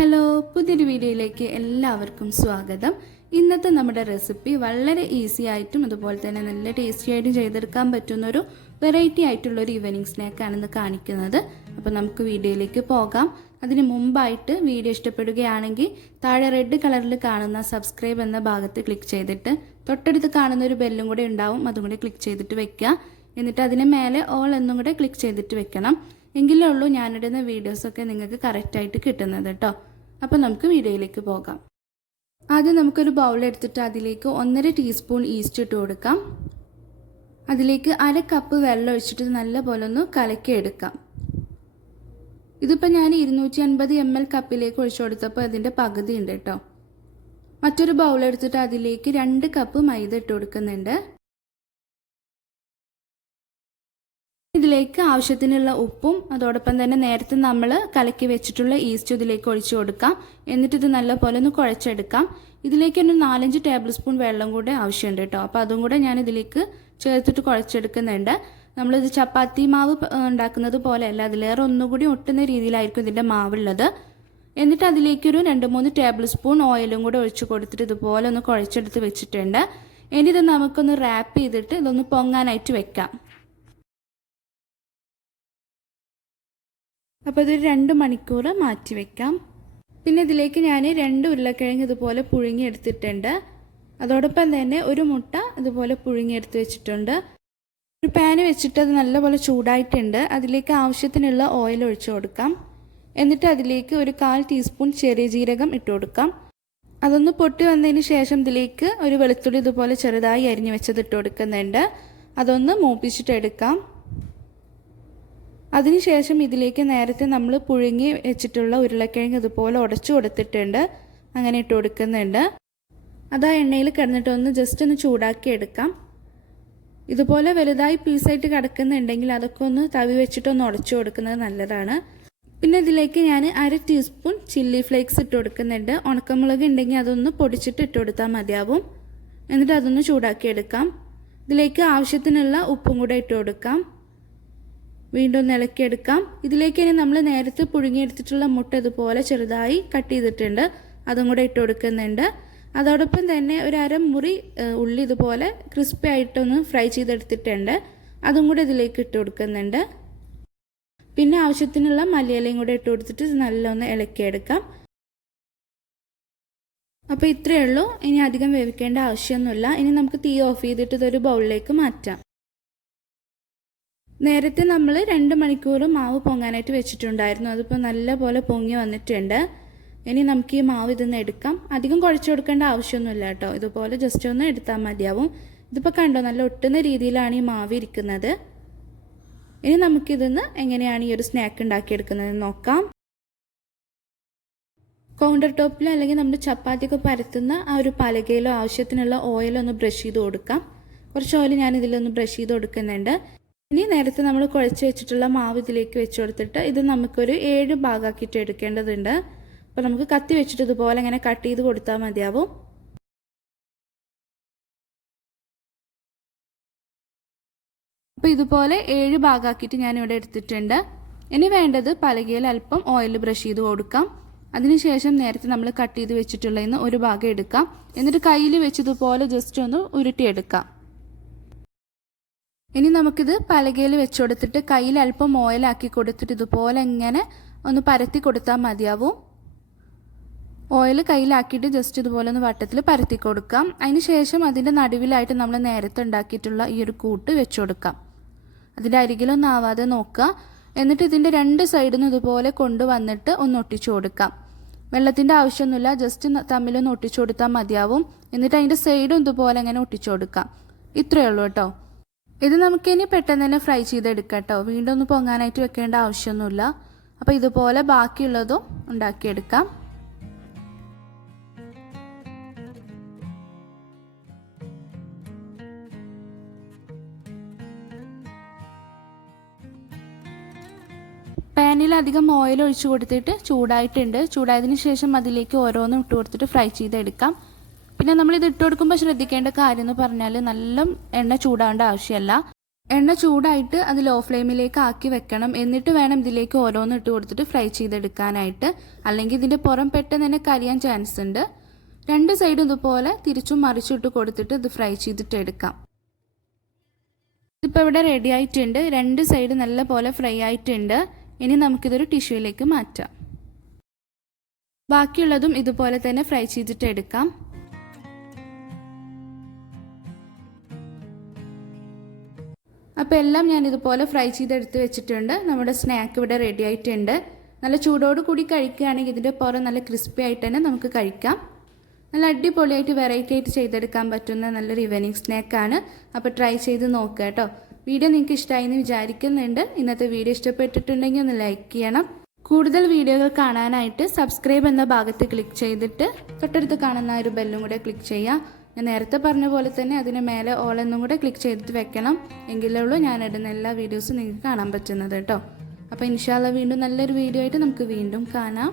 Hello, പുതിയൊരു വീഡിയോയിലേക്ക് എല്ലാവർക്കും സ്വാഗതം. ഇന്നത്തെ നമ്മുടെ റെസിപ്പി വളരെ ഈസി ആയിട്ടും അതുപോലെ തന്നെ നല്ല ടേസ്റ്റി ആയിട്ടും ചെയ്തെടുക്കാൻ പറ്റുന്നൊരു വെറൈറ്റി ആയിട്ടുള്ളൊരു ഈവനിങ് സ്നാക്കാണെന്ന് കാണിക്കുന്നത്. അപ്പോൾ നമുക്ക് വീഡിയോയിലേക്ക് പോകാം. അതിന് മുമ്പായിട്ട് വീഡിയോ ഇഷ്ടപ്പെടുകയാണെങ്കിൽ താഴെ റെഡ് കളറിൽ കാണുന്ന സബ്സ്ക്രൈബ് എന്ന ഭാഗത്ത് ക്ലിക്ക് ചെയ്തിട്ട് തൊട്ടടുത്ത് കാണുന്ന ഒരു ബെല്ലും കൂടെ ഉണ്ടാവും, അതും കൂടെ ക്ലിക്ക് ചെയ്തിട്ട് വെക്കുക. എന്നിട്ട് അതിന് മേലെ ഓൾ എന്നും കൂടെ ക്ലിക്ക് ചെയ്തിട്ട് വെക്കണം. എങ്കിലേ ഉള്ളൂ ഞാനിടുന്ന വീഡിയോസൊക്കെ നിങ്ങൾക്ക് കറക്റ്റായിട്ട് കിട്ടുന്നത് കേട്ടോ. അപ്പോൾ നമുക്ക് വീഡിയോയിലേക്ക് പോകാം. ആദ്യം നമുക്കൊരു ബൗൾ എടുത്തിട്ട് അതിലേക്ക് 1.5 ടീസ്പൂൺ ഈസ്റ്റ് ഇട്ട് കൊടുക്കാം. അതിലേക്ക് 1/2 കപ്പ് വെള്ളം ഒഴിച്ചിട്ട് നല്ലപോലെ ഒന്ന് കലക്കിയെടുക്കാം. ഇതിപ്പോൾ ഞാൻ 250 ml കപ്പിലേക്ക് ഒഴിച്ചു കൊടുത്തപ്പോൾ അതിൻ്റെ പകുതി ഉണ്ട് കേട്ടോ. മറ്റൊരു ബൗൾ എടുത്തിട്ട് അതിലേക്ക് 2 കപ്പ് മൈദ ഇട്ട് കൊടുക്കുന്നുണ്ട്. ഇതിലേക്ക് ആവശ്യത്തിനുള്ള ഉപ്പും അതോടൊപ്പം തന്നെ നേരത്തെ നമ്മൾ കലക്കി വെച്ചിട്ടുള്ള ഈസ്റ്റ് ഇതിലേക്ക് ഒഴിച്ചു കൊടുക്കാം. എന്നിട്ട് ഇത് നല്ലപോലെ ഒന്ന് കുഴച്ചെടുക്കാം. ഇതിലേക്ക് ഒരു 4-5 ടേബിൾ സ്പൂൺ വെള്ളം കൂടെ ആവശ്യമുണ്ട് കേട്ടോ. അപ്പോൾ അതും കൂടെ ഞാൻ ഇതിലേക്ക് ചേർത്തിട്ട് കുഴച്ചെടുക്കുന്നുണ്ട്. നമ്മളിത് ചപ്പാത്തി മാവ് ഉണ്ടാക്കുന്നത് പോലെയല്ല, അതിലേറെ ഒന്നുകൂടി ഒട്ടുന്ന രീതിയിലായിരിക്കും ഇതിൻ്റെ മാവുള്ളത്. എന്നിട്ട് അതിലേക്കൊരു 2-3 ടേബിൾ സ്പൂൺ ഓയിലും കൂടെ ഒഴിച്ചു കൊടുത്തിട്ട് ഇതുപോലെ ഒന്ന് കുഴച്ചെടുത്ത് വെച്ചിട്ടുണ്ട്. ഇനി ഇത് നമുക്കൊന്ന് റാപ്പ് ചെയ്തിട്ട് ഇതൊന്ന് പൊങ്ങാനായിട്ട് വെക്കാം. അപ്പോൾ ഇതൊരു 2 മണിക്കൂർ മാറ്റി വെക്കാം. പിന്നെ ഇതിലേക്ക് ഞാൻ 2 ഉരുളക്കിഴങ്ങ് ഇതുപോലെ പുഴുങ്ങിയെടുത്തിട്ടുണ്ട്. അതോടൊപ്പം തന്നെ ഒരു മുട്ട ഇതുപോലെ പുഴുങ്ങിയെടുത്ത് വെച്ചിട്ടുണ്ട്. ഒരു പാന് വെച്ചിട്ട് അത് നല്ലപോലെ ചൂടായിട്ടുണ്ട്. അതിലേക്ക് ആവശ്യത്തിനുള്ള ഓയിൽ ഒഴിച്ചു കൊടുക്കാം. എന്നിട്ട് അതിലേക്ക് ഒരു 1/4 ടീസ്പൂൺ ചെറിയ ജീരകം ഇട്ട് കൊടുക്കാം. അതൊന്ന് പൊട്ടി വന്നതിന് ശേഷം ഇതിലേക്ക് ഒരു വെളുത്തുള്ളി ഇതുപോലെ ചെറുതായി അരിഞ്ഞു വെച്ചത് ഇട്ട് കൊടുക്കുന്നുണ്ട്. അതൊന്ന് മൂപ്പിച്ചിട്ട് എടുക്കാം. അതിനുശേഷം ഇതിലേക്ക് നേരത്തെ നമ്മൾ പുഴുങ്ങി വെച്ചിട്ടുള്ള ഉരുളക്കിഴങ്ങ് ഇതുപോലെ ഉടച്ചു കൊടുത്തിട്ടുണ്ട്, അങ്ങനെ ഇട്ട് കൊടുക്കുന്നുണ്ട്. അത് ആ എണ്ണയിൽ കിടന്നിട്ട് ഒന്ന് ജസ്റ്റ് ഒന്ന് ചൂടാക്കി എടുക്കാം. ഇതുപോലെ വലുതായി പീസായിട്ട് കിടക്കുന്നുണ്ടെങ്കിൽ അതൊക്കെ ഒന്ന് തവി വെച്ചിട്ടൊന്ന് ഉടച്ചു കൊടുക്കുന്നത് നല്ലതാണ്. പിന്നെ ഇതിലേക്ക് ഞാൻ 1/2 ടീസ്പൂൺ ചില്ലി ഫ്ലേക്സ് ഇട്ട് കൊടുക്കുന്നുണ്ട്. ഉണക്കമുളക് ഉണ്ടെങ്കിൽ അതൊന്ന് പൊടിച്ചിട്ട് ഇട്ട് കൊടുത്താൽ മതിയാവും. എന്നിട്ട് അതൊന്ന് ചൂടാക്കി എടുക്കാം. ഇതിലേക്ക് ആവശ്യത്തിനുള്ള ഉപ്പും കൂടെ ഇട്ട് കൊടുക്കാം. വീണ്ടും ഒന്ന് ഇളക്കിയെടുക്കാം. ഇതിലേക്ക് ഇനി നമ്മൾ നേരത്തെ പുഴുങ്ങിയെടുത്തിട്ടുള്ള മുട്ട ഇതുപോലെ ചെറുതായി കട്ട് ചെയ്തിട്ടുണ്ട്, അതും കൂടെ ഇട്ട് കൊടുക്കുന്നുണ്ട്. അതോടൊപ്പം തന്നെ ഒരു 1/2 മുറി ഉള്ളി ഇതുപോലെ ക്രിസ്പി ആയിട്ടൊന്ന് ഫ്രൈ ചെയ്തെടുത്തിട്ടുണ്ട്, അതും കൂടെ ഇതിലേക്ക് ഇട്ട് കൊടുക്കുന്നുണ്ട്. പിന്നെ ആവശ്യത്തിനുള്ള മല്ലിയിലയും കൂടെ ഇട്ട് കൊടുത്തിട്ട് നല്ലൊന്ന് ഇളക്കിയെടുക്കാം. അപ്പോൾ ഇത്രയേ ഉള്ളൂ. ഇനി അധികം വേവിക്കേണ്ട ആവശ്യമൊന്നുമില്ല. ഇനി നമുക്ക് തീ ഓഫ് ചെയ്തിട്ട് ഇതൊരു ബൗളിലേക്ക് മാറ്റാം. നേരത്തെ നമ്മൾ 2 മണിക്കൂർ മാവ് പൊങ്ങാനായിട്ട് വെച്ചിട്ടുണ്ടായിരുന്നു. അതിപ്പോൾ നല്ലപോലെ പൊങ്ങി വന്നിട്ടുണ്ട്. ഇനി നമുക്ക് ഈ മാവ് ഇതൊന്ന് എടുക്കാം. അധികം കുഴച്ച് കൊടുക്കേണ്ട ആവശ്യമൊന്നുമില്ല കേട്ടോ. ഇതുപോലെ ജസ്റ്റ് ഒന്ന് എടുത്താൽ മതിയാവും. ഇതിപ്പോൾ കണ്ടോ, നല്ല ഒട്ടുന്ന രീതിയിലാണ് ഈ മാവ് ഇരിക്കുന്നത്. ഇനി നമുക്കിതൊന്ന് എങ്ങനെയാണ് ഈ ഒരു സ്നാക്ക് ഉണ്ടാക്കിയെടുക്കുന്നതെന്ന് നോക്കാം. കൗണ്ടർ ടോപ്പിലോ അല്ലെങ്കിൽ നമ്മൾ ചപ്പാത്തിയൊക്കെ പരത്തുന്ന ആ ഒരു പലകയിലോ ആവശ്യത്തിനുള്ള ഓയിലൊന്ന് ബ്രഷ് ചെയ്ത് കൊടുക്കാം. കുറച്ച് ഓയിൽ ഞാൻ ഇതിലൊന്ന് ബ്രഷ് ചെയ്ത് കൊടുക്കുന്നുണ്ട്. ഇനി നേരത്തെ നമ്മൾ കുഴച്ച് വെച്ചിട്ടുള്ള മാവ് ഇതിലേക്ക് വെച്ച് കൊടുത്തിട്ട് ഇത് നമുക്കൊരു 7 ഭാഗമാക്കിയിട്ട് എടുക്കേണ്ടതുണ്ട്. അപ്പോൾ നമുക്ക് കത്തി വെച്ചിട്ട് ഇതുപോലെ ഇങ്ങനെ കട്ട് ചെയ്ത് കൊടുത്താൽ മതിയാവും. അപ്പോൾ ഇതുപോലെ 7 ഭാഗമാക്കിയിട്ട് ഞാനിവിടെ എടുത്തിട്ടുണ്ട്. ഇനി വേണ്ടത് പലകയിൽ അല്പം ഓയിൽ ബ്രഷ് ചെയ്ത് കൊടുക്കാം. അതിനുശേഷം നേരത്തെ നമ്മൾ കട്ട് ചെയ്ത് വെച്ചിട്ടുള്ളതിന് ഒരു ഭാഗം എടുക്കാം. എന്നിട്ട് കയ്യിൽ വെച്ച് ഇതുപോലെ ജസ്റ്റ് ഒന്ന് ഉരുട്ടിയെടുക്കാം. ഇനി നമുക്കിത് പലകയിൽ വെച്ച് കൊടുത്തിട്ട് കയ്യിൽ അല്പം ഓയിലാക്കി കൊടുത്തിട്ട് ഇതുപോലെ ഇങ്ങനെ ഒന്ന് പരത്തി കൊടുത്താൽ മതിയാവും. ഓയിൽ കയ്യിലാക്കിയിട്ട് ജസ്റ്റ് ഇതുപോലെ ഒന്ന് വട്ടത്തിൽ പരത്തി കൊടുക്കാം. അതിന് ശേഷം അതിൻ്റെ നടുവിലായിട്ട് നമ്മൾ നേരത്തെ ഉണ്ടാക്കിയിട്ടുള്ള ഈ ഒരു കൂട്ട് വെച്ച് കൊടുക്കാം. അതിൻ്റെ അരികിലൊന്നും ആവാതെ നോക്കുക. എന്നിട്ട് ഇതിൻ്റെ 2 സൈഡിൽ നിന്ന് ഇതുപോലെ കൊണ്ടുവന്നിട്ട് ഒന്ന് ഒട്ടിച്ചു കൊടുക്കാം. വെള്ളത്തിൻ്റെ ആവശ്യമൊന്നുമില്ല, ജസ്റ്റ് തമ്മിലൊന്ന് ഒട്ടിച്ചു കൊടുത്താൽ മതിയാവും. എന്നിട്ട് അതിൻ്റെ സൈഡും ഇതുപോലെ ഇങ്ങനെ ഒട്ടിച്ചു കൊടുക്കാം. ഇത്രയേ ഉള്ളൂ കേട്ടോ. ഇത് നമുക്കിനി പെട്ടെന്ന് തന്നെ ഫ്രൈ ചെയ്തെടുക്കാം കേട്ടോ. വീണ്ടും ഒന്ന് പൊങ്ങാനായിട്ട് വെക്കേണ്ട ആവശ്യമൊന്നുമില്ല. അപ്പോൾ ഇതുപോലെ ബാക്കിയുള്ളതും ഉണ്ടാക്കിയെടുക്കാം. പാനിൽ അധികം ഓയിൽ ഒഴിച്ചു കൊടുത്തിട്ട് ചൂടായിട്ടുണ്ട്. ചൂടായതിന് ശേഷം അതിലേക്ക് ഓരോന്നും ഇട്ട് കൊടുത്തിട്ട് ഫ്രൈ ചെയ്തെടുക്കാം. പിന്നെ നമ്മൾ ഇത് ഇട്ട് കൊടുക്കുമ്പോൾ ശ്രദ്ധിക്കേണ്ട കാര്യം എന്ന് പറഞ്ഞാൽ നല്ല എണ്ണ ചൂടാവേണ്ട ആവശ്യമല്ല. എണ്ണ ചൂടായിട്ട് അത് ലോ ഫ്ലെയിമിലേക്ക് ആക്കി വെക്കണം. എന്നിട്ട് വേണം ഇതിലേക്ക് ഓരോന്ന് ഇട്ട് കൊടുത്തിട്ട് ഫ്രൈ ചെയ്തെടുക്കാനായിട്ട്. അല്ലെങ്കിൽ ഇതിൻ്റെ പുറം പെട്ടെന്ന് തന്നെ കരിയാൻ ചാൻസ് ഉണ്ട്. രണ്ട് സൈഡും ഇതുപോലെ തിരിച്ചും മറിച്ചും ഇട്ട് കൊടുത്തിട്ട് ഇത് ഫ്രൈ ചെയ്തിട്ട് എടുക്കാം. ഇതിപ്പോൾ ഇവിടെ റെഡി ആയിട്ടുണ്ട്. രണ്ട് സൈഡ് നല്ല പോലെ ഫ്രൈ ആയിട്ടുണ്ട്. ഇനി നമുക്കിതൊരു ടിഷ്യൂയിലേക്ക് മാറ്റാം. ബാക്കിയുള്ളതും ഇതുപോലെ തന്നെ ഫ്രൈ ചെയ്തിട്ട് എടുക്കാം. അപ്പോൾ എല്ലാം ഞാൻ ഇതുപോലെ ഫ്രൈ ചെയ്തെടുത്ത് വെച്ചിട്ടുണ്ട്. നമ്മുടെ സ്നാക്ക് ഇവിടെ റെഡി ആയിട്ടുണ്ട്. നല്ല ചൂടോട് കൂടി കഴിക്കുകയാണെങ്കിൽ ഇതിൻ്റെ പുറം നല്ല ക്രിസ്പി ആയിട്ട് തന്നെ നമുക്ക് കഴിക്കാം. നല്ല അടിപൊളിയായിട്ട് വെറൈറ്റി ആയിട്ട് ചെയ്തെടുക്കാൻ പറ്റുന്ന നല്ലൊരു ഈവനിങ് സ്നാക്കാണ്. അപ്പോൾ ട്രൈ ചെയ്ത് നോക്കുക കേട്ടോ. വീഡിയോ നിങ്ങൾക്ക് ഇഷ്ടമായി എന്ന് വിചാരിക്കുന്നുണ്ട്. ഇന്നത്തെ വീഡിയോ ഇഷ്ടപ്പെട്ടിട്ടുണ്ടെങ്കിൽ ഒന്ന് ലൈക്ക് ചെയ്യണം. കൂടുതൽ വീഡിയോകൾ കാണാനായിട്ട് സബ്സ്ക്രൈബ് എന്ന ഭാഗത്ത് ക്ലിക്ക് ചെയ്തിട്ട് തൊട്ടടുത്ത് കാണുന്ന ഒരു ബെല്ലും കൂടെ ക്ലിക്ക് ചെയ്യുക. ഞാൻ നേരത്തെ പറഞ്ഞ പോലെ തന്നെ അതിന് മേലെ ഓൾ എന്നും കൂടെ ക്ലിക്ക് ചെയ്തിട്ട് വെക്കണം. എങ്കിലേ ഉള്ളൂ ഞാൻ ഇടുന്ന എല്ലാ വീഡിയോസും നിങ്ങൾക്ക് കാണാൻ പറ്റുന്നത് കേട്ടോ. അപ്പോൾ ഇൻഷാ അല്ലാഹ് വീണ്ടും നല്ലൊരു വീഡിയോ ആയിട്ട് നമുക്ക് വീണ്ടും കാണാം.